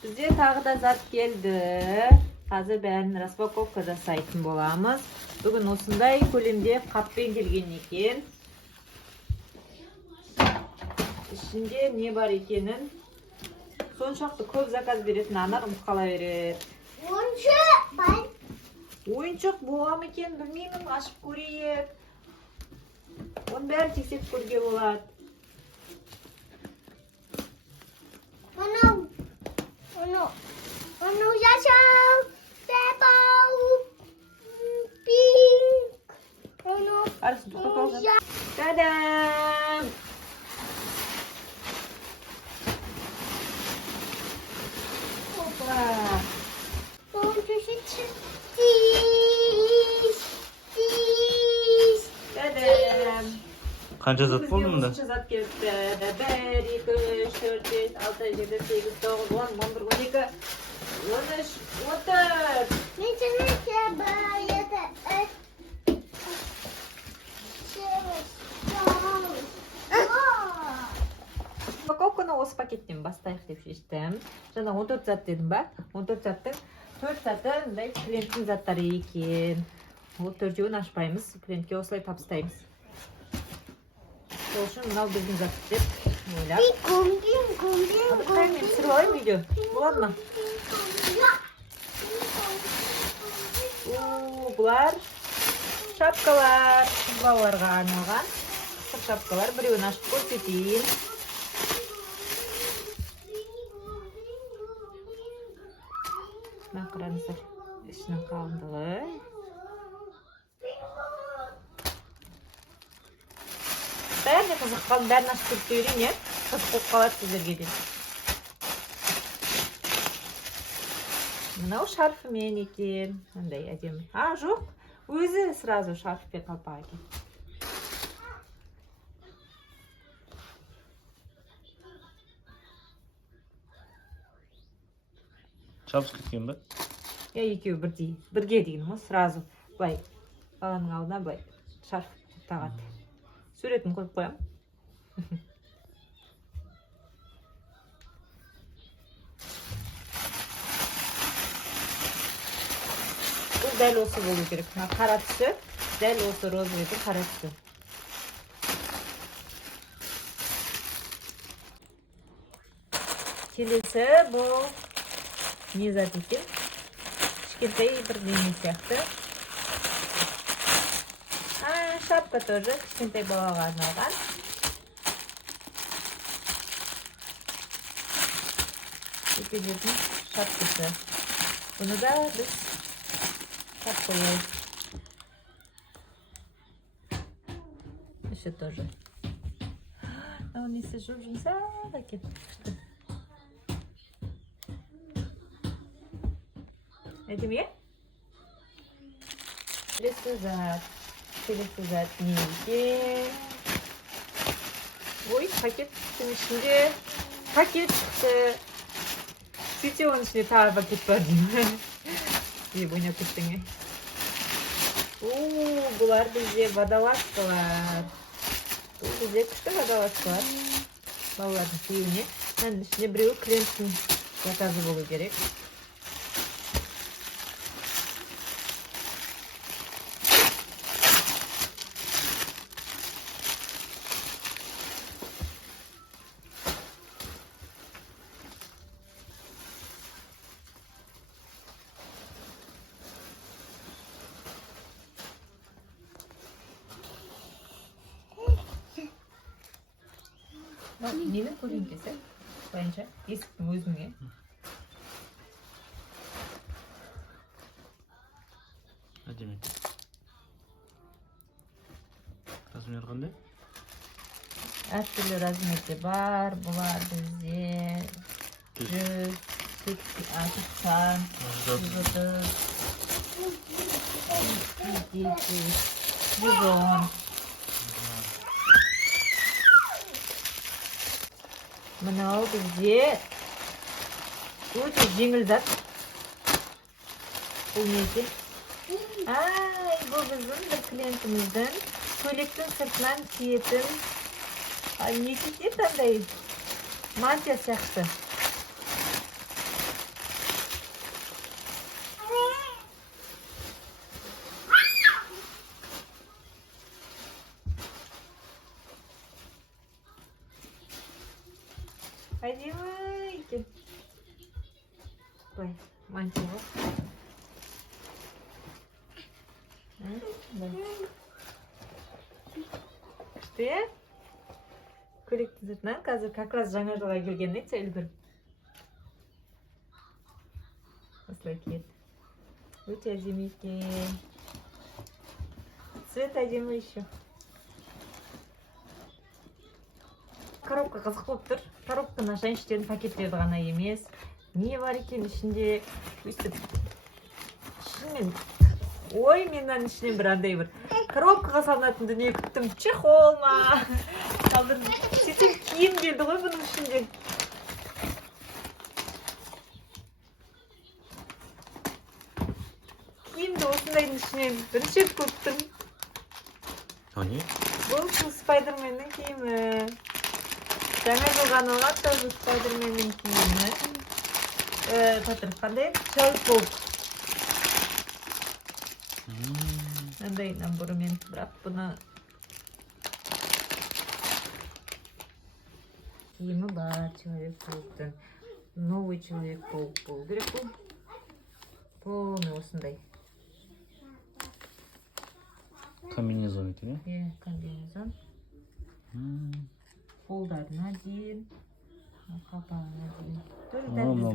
Bizde tағы да зат келді. Қазір бәрін распаковка жасайтын боламыз. Бүгін осындай көлемде қаппен келген екен. Ішінде не бар екенін соншақты көп заказ беретін ана ұмытып қала береді. Oyuncak var. Ойыншық бола ма екен білмеймін, ашып көрейік. Оның бәрін тексеріп көруге болады. Onu yaşam. Bebal. Pink. Onu. Arası tokalım. Tadam! Hoppa! Son köşe Tadam! Qancha zat bo'ldi bunda? Qancha zat kelibdi? 1, 2, 3, 4, 5, 6, 7, 8, 9, 10, 11, 12, 13, 14. Ne çabuk bayıdı. Упаковканы осы пакеттен бастайық деп шештім. Жаңа 14 зат дедім ба? 14 заттың 4 заты мындай клиенттің заттары екен. Ол төртеуін ашпаймыз, клиентке осылай табыстаймыз. Сол үшін мынау біздің зат деп ойлап. Мен түсіріп алайын видео. Болады ма? Бұлар шапкалар, балаларға арналған шапкалар. Біреуін ашып көрсетейін. Қараңыздар, ішінің қалыңдығы. Бәріне қызық қалың, бәрін ашып көріп үйрен, е? Қызық болып қалады сіздерге де. Мынау шарфымен екен. Мындай әдемі. Жоқ, өзі сразу шарфпен қалпақ екен. Шапсы кеткен ба? Екеуі бірдей. Бірге деген ғой, сразу. Былай, баланың алдына былай шарф тағады. Суретін қойып қоям. Бұл дәл осы болу керек. Қара түсі, дәл осы розовый қара түсі. Келесі бұл не зат екен? Кішкентай бір дене сияқты. Шапка тоже кішкентай балаға арналған. Екеудің шапкасы. Бұны да біз шап қояйық. Еще тоже. Он несі жұмсақ екен. Әдемі? Келесі зат не екен? Ой, пакеттің ішінде пакет шықты. Сөйте оның ішінде тағы пакет бар деймін. Деп ойнап кеттің, е? Бұлар бізде водолазкалар. Бұл бізде күшті водолазкалар. Балалардың сүйеуіне. Ішінде біреуі клиенттің заказы болу керек. Нені көлеңкесі? Байынша есіктің өзіңе. Әдемі. Размер қандай? Әртүрлі размерде бар. Бұлар бізде 180, 130, 110. Мынау бізде өте жеңіл зат. Бұл не екен? Бұл біздің бір клиентіміздің көйлектің сыртынан киетін не дейді андай мантия сияқты. Әдемі екен. Былай, мантия ғой. Күшті, е? Көйлектің сыртынан қазір как раз жаңа жылға келген еді, үлгіріп. Осылай киеді. Өте әдемі екен. Цвет әдемі еще. Коробка қызық болып тұр. Коробканы ашайын, іштерін пакеттерді ғана емес. Не бар екен ішінде? Өйстіп. Шынымен. Ой, менің ішінен бір андай бір. Коробкаға салынатын дүние күттім. Чехол ма? Қалдырдым. Сөйтіп киім келді ғой бұның ішінде. Киімді осындайдың ішінен бірінші рет көріп тұрмын. не? Бұл Спайдерменнің киімі. Жаңа жылға арналған тоже Спайдерменнің киімі. Патыр, қандай? Человек-паук. Андай наборымен, бірақ бұны киімі бар Человек-пауктың. Новый Человек-паук болу керек бұл. Полный осындай. Комбинезон екен, е? Комбинезон. Қолдарына дейін. Қапағына дейін.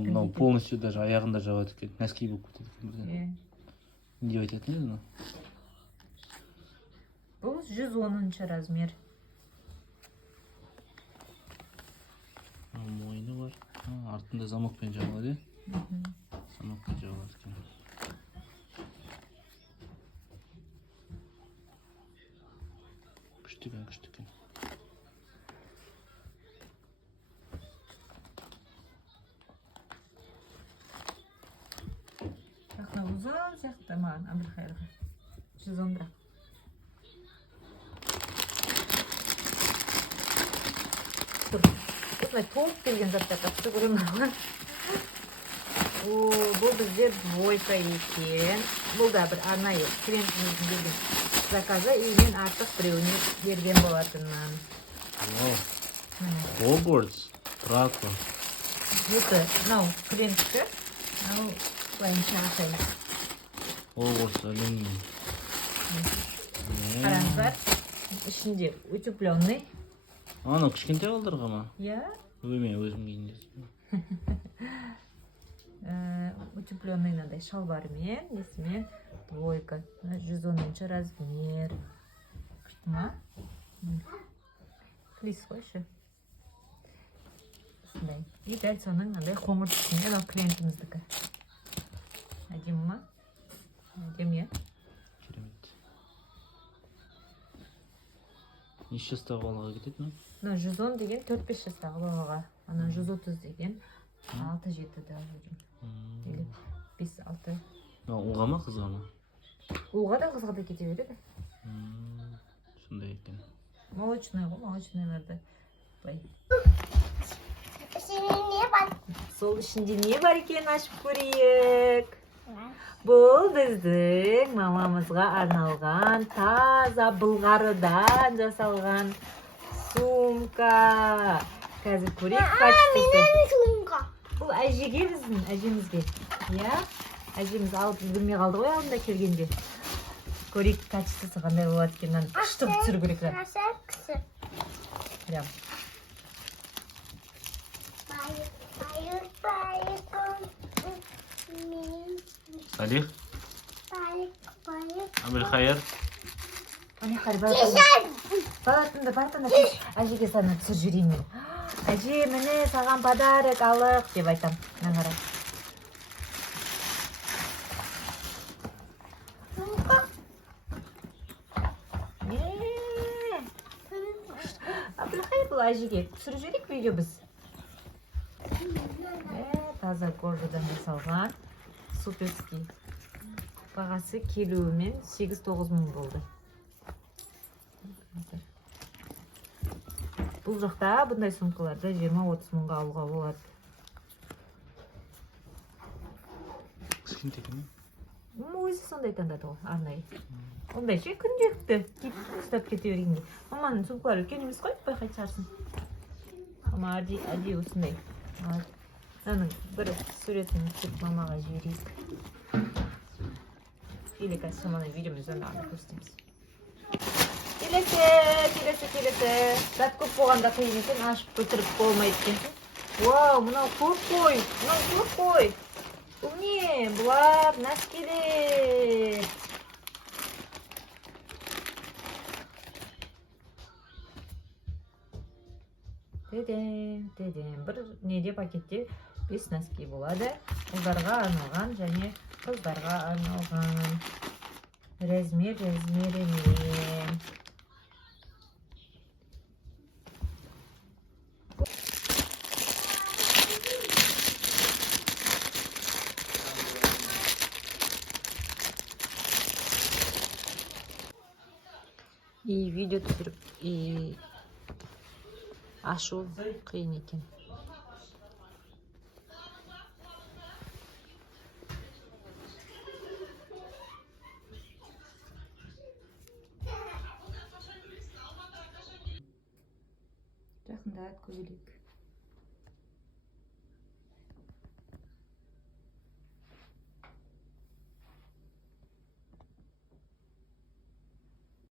Мынау полностью даже аяғында жабады екен. Нәски болып кетеді екен. Не деп айтатын еді мынау? Бұл 110-шы размер. Мойны бар. Артында замокпен жабылады, е? Замокпен жабылады екен. Күшті екен. Жақна ұзын сияқты маған Әбілхайырға. 110 бірақ. Осындай толып келген заттар қатты көремін. Бұл бізде двойка екен. Бұл да бір арнайы клиентіміздің берген заказы. Мен артық біреуіне берген болатынмын. Хогвартс, Драко. Мынау клиентікі. Мынау былайынша ашайын. Хогвартс, алюминий. Қараңыздар. Ішінде утепленный. Анау кішкентай балдарға ма? Иә. Өзім кейінде. Утепленный мынандай шалбармен, несімен двойка. 110-шы размер. Күшті ма? Флис ғой ше. Осындай. И дәл соның мынандай қоңыр түсінде, мынау клиентіміздікі. Әдемі ма? Әдемі, е? Керемет. Неше жастағы балаға кетеді ме? 110 деген 4-5 жастағы балаға. Ана 130 деген 6-7-ді жүрім. Или 5-6. Ұлға ма, қызға ма? Ұлға да қызға да кете береді. Сондай екен. Молочный ғой, молочныйларды. Ішінде не бар? Сол ішінде не бар екен ашып көрейік. Бұл біздің мамамызға арналған таза былғарыдан жасалған сумка. Қазір көрейік качествосы. Менің сумка. Бұл әжеге біздің, әжемізге. Иә, әжеміз алып үлгермей қалды ғой алдында келгенде. Көрейік качествосы қандай болады екенін күшті түсіру керек. Кісі. Прям. Салих, Байық. Әбілхайыр. Баратында әжеге саны түсір жүрейін мен. Әже, міне саған подарок алық деп айтам. Мен қара. Әбілхайыр бұл әжеге түсіріп жіберейік видео біз. Таза кожадан жасалған. Суперский. Бағасы келуімен 8-9 мың болды. Бұл жақта бұндай сумкаларды 20-30 мыңға алуға болады. Кішкентай екен, е? Өзі сондай таңдады ғой, арнайы. Ондай ше күнделікті ұстап кете бергенде. Маманың сумкалары үлкен емес қой, байқайтын шығарсың. әдейі осындай. Аның бір суретін түсіп мамаға жіберейік. Или қазір шаманы видеомыз ана көрсетеміз. Келесі. Зат көп болғанда қиын екен, ашып көтеріп болмайды екен. Вау, мынау көп қой. Бұл не? Бұлар нәскелер. Дедем. Бір неде пакетте 5 нәски болады. Ұлдарға арналған және қыздарға арналған. Размерімен. И видео түсіріп, и ашу қиын екен. Жақында көбелек.